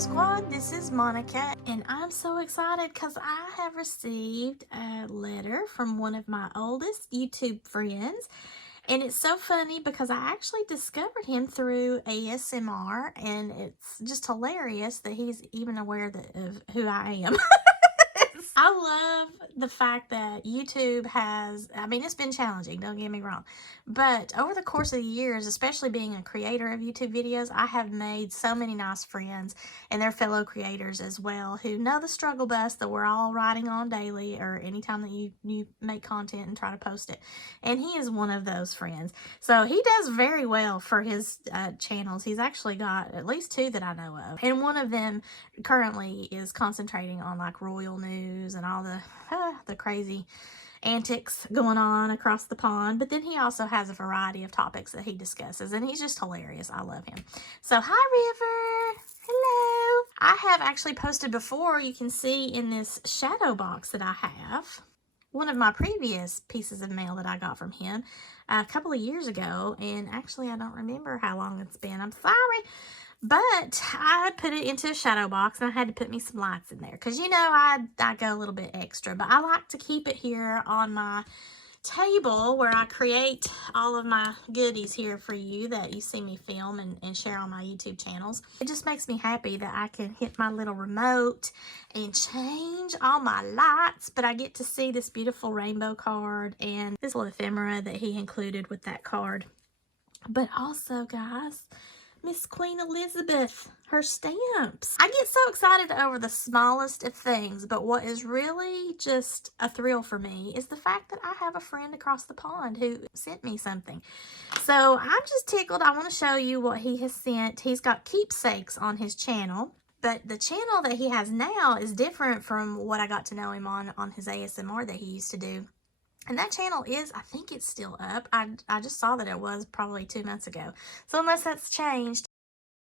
Squad, this is Monica, and I'm so excited because I have received a letter from one of my oldest YouTube friends, and it's so funny because I actually discovered him through ASMR, and it's just hilarious that he's even aware of who I am. I love the fact that YouTube has, I mean, it's been challenging, don't get me wrong, but over the course of the years, especially being a creator of YouTube videos, I have made so many nice friends and their fellow creators as well who know the struggle bus that we're all riding on daily or anytime that you make content and try to post it. And he is one of those friends. So he does very well for his channels. He's actually got at least 2 that I know of. And one of them currently is concentrating on like royal news and all the crazy antics going on across the pond. But then he also has a variety of topics that he discusses, and he's just hilarious. I love him. So hi, River. Hello. I have actually posted before, you can see in this shadow box that I have, one of my previous pieces of mail that I got from him a couple of years ago, and actually I don't remember how long it's been. I'm sorry. But I put it into a shadow box, and I had to put me some lights in there because, you know, I go a little bit extra. But I like to keep it here on my table where I create all of my goodies here for you that you see me film and share on my YouTube channels. It just makes me happy that I can hit my little remote and change all my lights, but I get to see this beautiful rainbow card and this little ephemera that he included with that card. But also, guys, Miss Queen Elizabeth, her stamps. I get so excited over the smallest of things, but what is really just a thrill for me is the fact that I have a friend across the pond who sent me something. So I'm just tickled. I want to show you what he has sent. He's got keepsakes on his channel, but the channel that he has now is different from what I got to know him on his ASMR that he used to do. And that channel is, I think it's still up. I just saw that it was probably 2 months ago. So unless that's changed.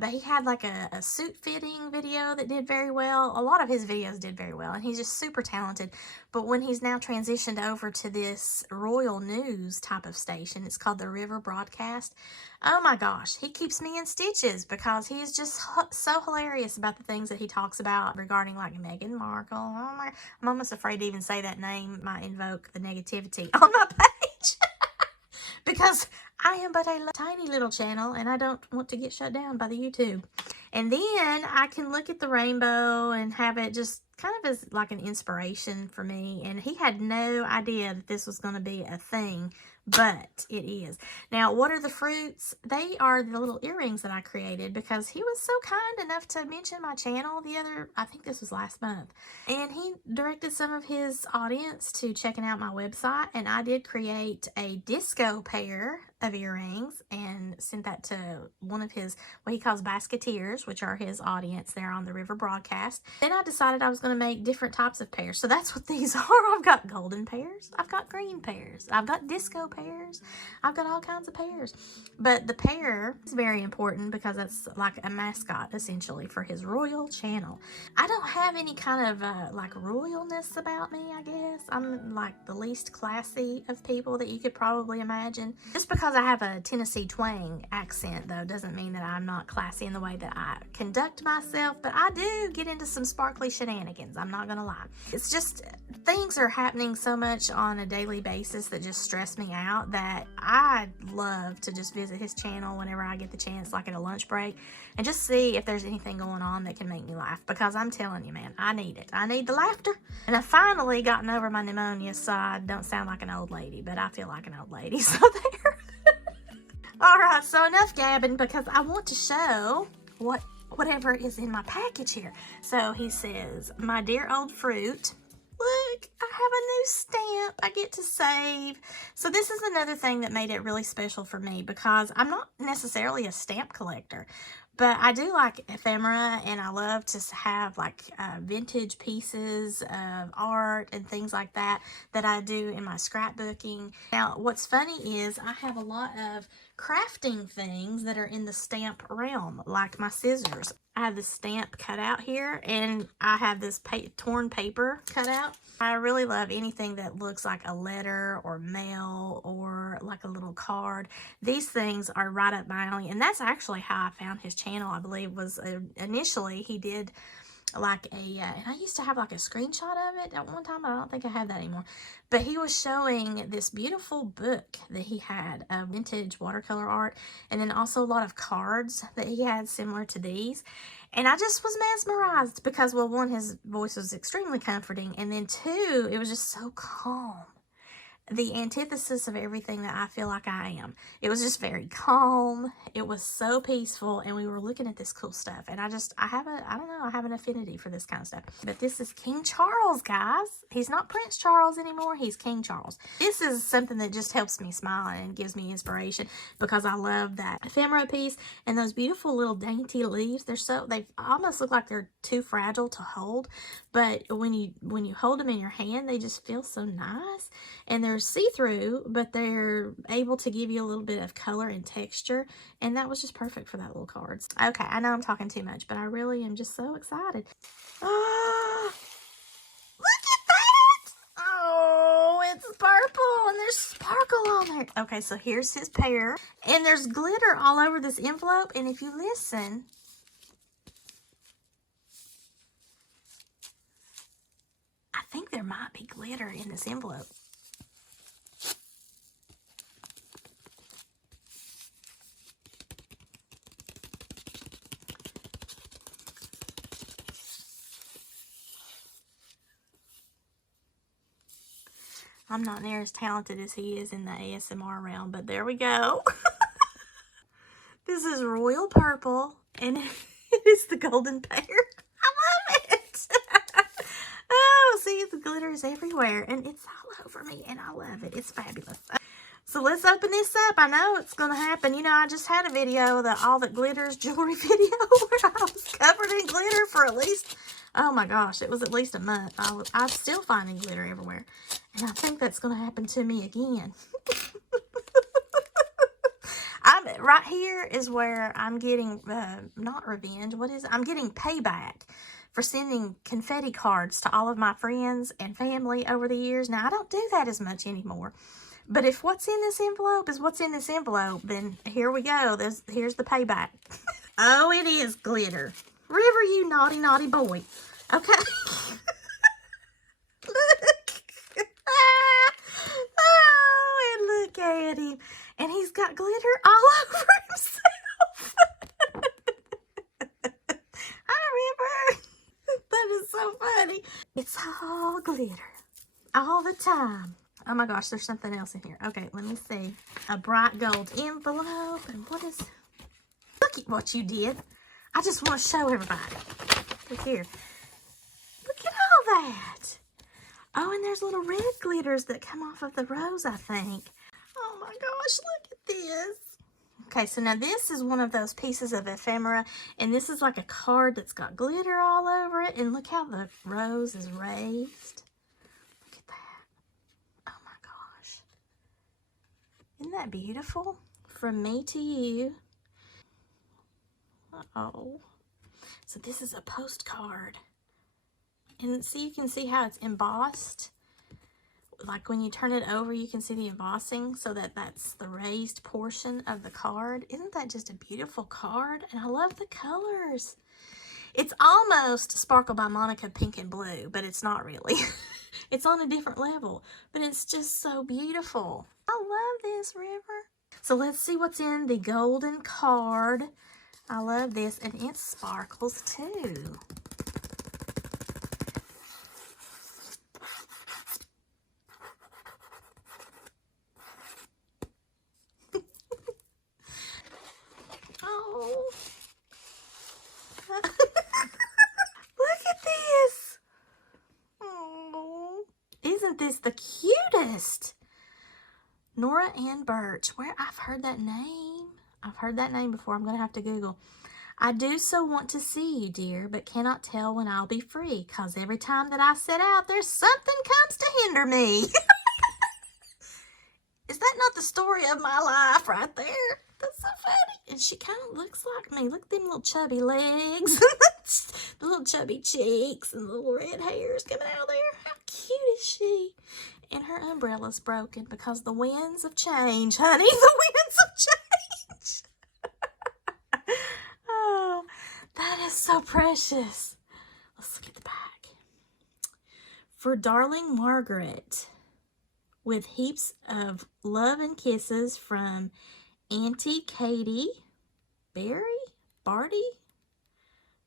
But he had like a suit fitting video that did very well. A lot of his videos did very well. And he's just super talented. But when he's now transitioned over to this royal news type of station, it's called the River Broadcast. Oh my gosh, he keeps me in stitches because he is just so hilarious about the things that he talks about regarding like Megan Markle. Oh my, I'm almost afraid to even say that name. Might invoke the negativity on my page. Because I am but a tiny little channel and I don't want to get shut down by the YouTube. And then I can look at the rainbow and have it just kind of as like an inspiration for me. And he had no idea that this was going to be a thing, but it is. Now, what are the fruits? They are the little earrings that I created because he was so kind enough to mention my channel I think this was last month. And he directed some of his audience to checking out my website, and I did create a disco pair of earrings and sent that to one of his, what he calls Basketeers, which are his audience there on the River Broadcast. Then I decided I was going to make different types of pears. So that's what these are. I've got golden pears. I've got green pears. I've got disco pears. I've got all kinds of pears. But the pear is very important because it's like a mascot essentially for his royal channel. I don't have any kind of like royalness about me, I guess. I'm like the least classy of people that you could probably imagine. Just because I have a Tennessee twang accent, though, doesn't mean that I'm not classy in the way that I conduct myself, but I do get into some sparkly shenanigans. I'm not gonna lie. It's just things are happening so much on a daily basis that just stress me out that I love to just visit his channel whenever I get the chance, like at a lunch break, and just see if there's anything going on that can make me laugh, because I'm telling you, man, I need it. I need the laughter. And I've finally gotten over my pneumonia, so I don't sound like an old lady, but I feel like an old lady, so there. Alright, so enough gabbing because I want to show whatever is in my package here. So he says, my dear old fruit. Look, I have a new stamp I get to save. So this is another thing that made it really special for me because I'm not necessarily a stamp collector. But I do like ephemera, and I love to have like vintage pieces of art and things like that I do in my scrapbooking. Now, what's funny is I have a lot of crafting things that are in the stamp realm, like my scissors. I have this stamp cut out here, and I have this torn paper cut out. I really love anything that looks like a letter or mail or like a little card. These things are right up my alley, and that's actually how I found his channel. I believe was initially he did like a and I used to have like a screenshot of it at one time, but I don't think I have that anymore. But he was showing this beautiful book that he had of vintage watercolor art, and then also a lot of cards that he had similar to these. And I just was mesmerized because, well, one, his voice was extremely comforting, and then two, it was just so calm. The antithesis of everything that I feel like I am. It was just very calm. It was so peaceful, and we were looking at this cool stuff. And I have an affinity for this kind of stuff. But this is King Charles, guys. He's not Prince Charles anymore. He's King Charles. This is something that just helps me smile and gives me inspiration because I love that ephemera piece and those beautiful little dainty leaves. They almost look like they're too fragile to hold, but when you hold them in your hand, they just feel so nice. And they're see-through, but they're able to give you a little bit of color and texture, and that was just perfect for that little cards. Okay, I know I'm talking too much, but I really am just so excited. Oh, look at that! Oh, it's purple, and there's sparkle on there. Okay, so here's his pear, and there's glitter all over this envelope, and if you listen, I think there might be glitter in this envelope. I'm not near as talented as he is in the ASMR realm, but there we go. This is royal purple, and it is the golden pear. I love it. Oh, see, the glitter is everywhere, and it's all over me, and I love it. It's fabulous. So let's open this up. I know it's going to happen. You know, I just had a video, the All That Glitters jewelry video, where I was covered in glitter for at least, oh my gosh, it was at least a month. I'm still finding glitter everywhere. And I think that's going to happen to me again. Right here is where I'm getting, not revenge, what is it? I'm getting payback for sending confetti cards to all of my friends and family over the years. Now, I don't do that as much anymore. But if what's in this envelope is what's in this envelope, then here we go. Here's the payback. Oh, it is glitter. River, you naughty, naughty boy. Okay. Look. Oh, and look at him. And he's got glitter all over himself. Hi, River. That is so funny. It's all glitter. All the time. Oh my gosh, there's something else in here. Okay, let me see. A bright gold envelope. And what is... Look at what you did. I just want to show everybody. Look here. Look at all that. Oh, and there's little red glitters that come off of the rose, I think. Oh my gosh, look at this. Okay, so now this is one of those pieces of ephemera, and this is like a card that's got glitter all over it, and look how the rose is raised. Look at that. Oh my gosh. Isn't that beautiful? From me to you. Uh-oh. So this is a postcard. And see, you can see how it's embossed. Like when you turn it over, you can see the embossing, so that's the raised portion of the card. Isn't that just a beautiful card? And I love the colors. It's almost Sparkle by Monica pink and blue, but it's not really. It's on a different level, but it's just so beautiful. I love this, River. So let's see what's in the golden card. I love this, and it sparkles too. Oh. Look at this. Oh. Isn't this the cutest? Nora Annie Birch. Where I've heard that name. I've heard that name before. I'm going to have to Google. I do so want to see you, dear, but cannot tell when I'll be free, 'cause every time that I set out, there's something comes to hinder me. Is that not the story of my life right there? That's so funny. And she kind of looks like me. Look at them little chubby legs. The little chubby cheeks and the little red hairs coming out of there. How cute is she? And her umbrella's broken because the winds of change, honey. The winds of change. Oh, that is so precious. Let's look at the back. For darling Margaret, with heaps of love and kisses from Auntie Katie Barty?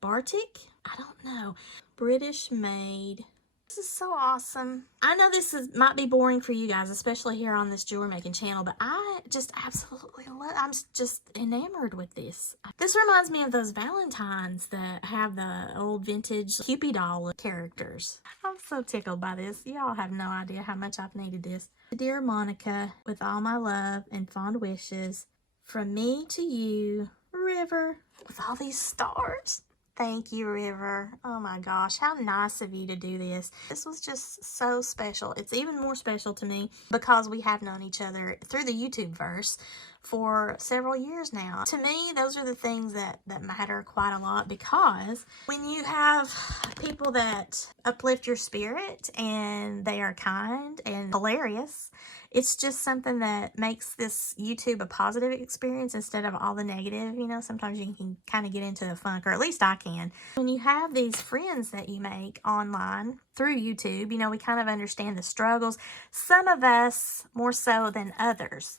Bartik? I don't know. British made. This is so awesome. I know this might be boring for you guys, especially here on this jewelry making channel, but I just absolutely love, I'm just enamored with this. This reminds me of those Valentines that have the old vintage Cupid doll characters. I'm so tickled by this. Y'all have no idea how much I've needed this. Dear Monica, with all my love and fond wishes, from me to you, River, with all these stars. Thank you, River. Oh my gosh, how nice of you to do this. This was just so special. It's even more special to me because we have known each other through the YouTube verse for several years now. To me, those are the things that matter quite a lot, because when you have people that uplift your spirit and they are kind and hilarious, it's just something that makes this YouTube a positive experience instead of all the negative. You know, sometimes you can kind of get into the funk, or at least I can. When you have these friends that you make online through YouTube, you know, we kind of understand the struggles. Some of us more so than others.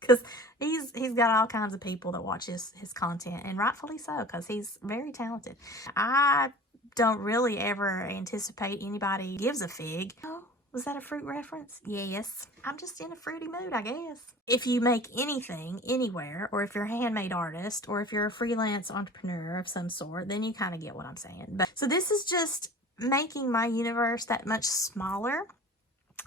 Because he's got all kinds of people that watch his content, and rightfully so, because he's very talented. I don't really ever anticipate anybody gives a fig. Oh, was that a fruit reference? Yes. I'm just in a fruity mood, I guess. If you make anything, anywhere, or if you're a handmade artist, or if you're a freelance entrepreneur of some sort, then you kind of get what I'm saying. But so this is just making my universe that much smaller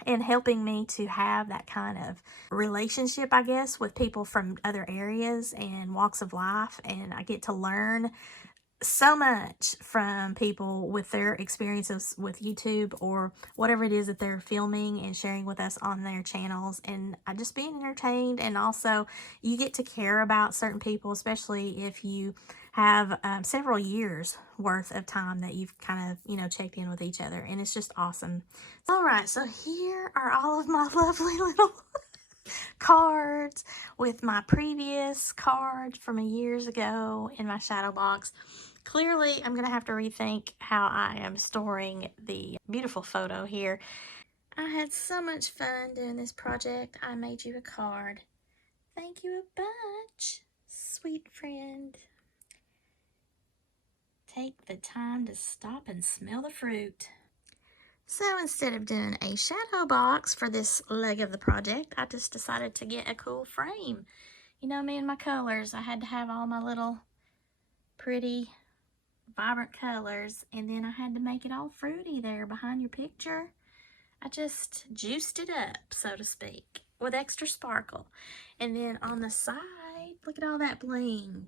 and helping me to have that kind of relationship, I guess, with people from other areas and walks of life. And I get to learn so much from people with their experiences with YouTube or whatever it is that they're filming and sharing with us on their channels. And I just being entertained, and also you get to care about certain people, especially if you have several years worth of time that you've kind of, you know, checked in with each other, and it's just awesome. All right, so here are all of my lovely little cards with my previous card from years ago in my Shadowbox. Clearly, I'm going to have to rethink how I am storing the beautiful photo here. I had so much fun doing this project. I made you a card. Thank you a bunch, sweet friend. Take the time to stop and smell the fruit. So instead of doing a shadow box for this leg of the project, I just decided to get a cool frame. You know me and my colors. I had to have all my little pretty vibrant colors, and then I had to make it all fruity there behind your picture. I just juiced it up, so to speak, with extra sparkle. And then on the side, look at all that bling.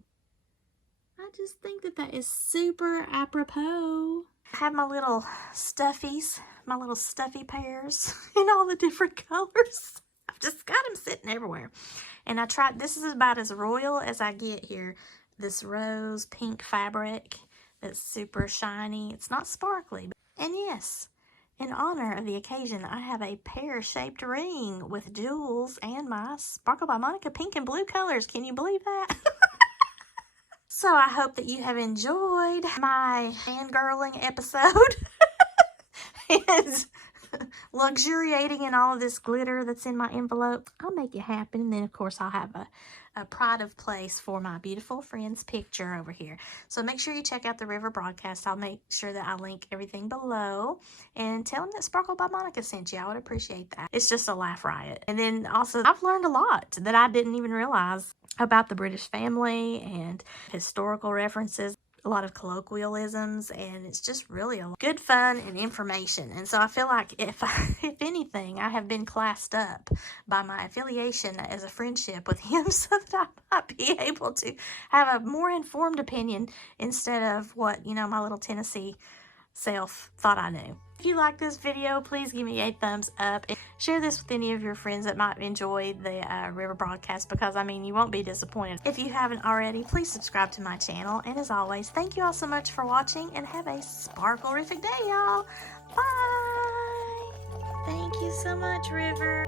I just think that that is super apropos. I have my little stuffies, my little stuffy pears in all the different colors. I've just got them sitting everywhere. And I tried, this is about as royal as I get here. This rose pink fabric that's super shiny. It's not sparkly. And yes, in honor of the occasion, I have a pear-shaped ring with jewels and my Sparkle by Monica pink and blue colors. Can you believe that? So I hope that you have enjoyed my fangirling episode and luxuriating in all of this glitter that's in my envelope. I'll make it happen. And then, of course, I'll have a pride of place for my beautiful friend's picture over here. So make sure you check out the River broadcast. I'll make sure that I link everything below, and tell them that Sparkle by Monica sent you. I would appreciate that. It's just a laugh riot. And then also, I've learned a lot that I didn't even realize about the British family and historical references, a lot of colloquialisms, and it's just really a lot of good fun and information. And so I feel like if anything, I have been classed up by my affiliation as a friendship with him, so that I might be able to have a more informed opinion instead of what, you know, my little Tennessee self thought I knew. If you like this video, please give me a thumbs up and share this with any of your friends that might enjoy the river broadcast, because I mean, you won't be disappointed. If you haven't already, please subscribe to my channel. And as always, thank you all so much for watching, and have a sparkle-rific day, y'all. Bye. Thank you so much, River.